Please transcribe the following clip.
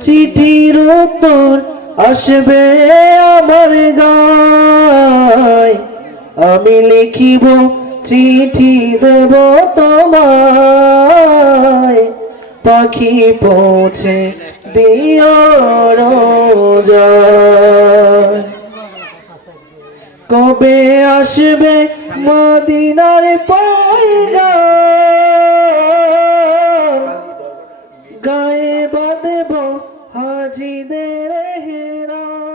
চিঠির উত্তর আসবে আমার গায়। আমি লিখিব, চিঠি দেব তোমায়। পাখি পৌঁছে দিও কবে আসবে মদিনার পয়গা? গায়ে বাঁধব হাজিদের হেরা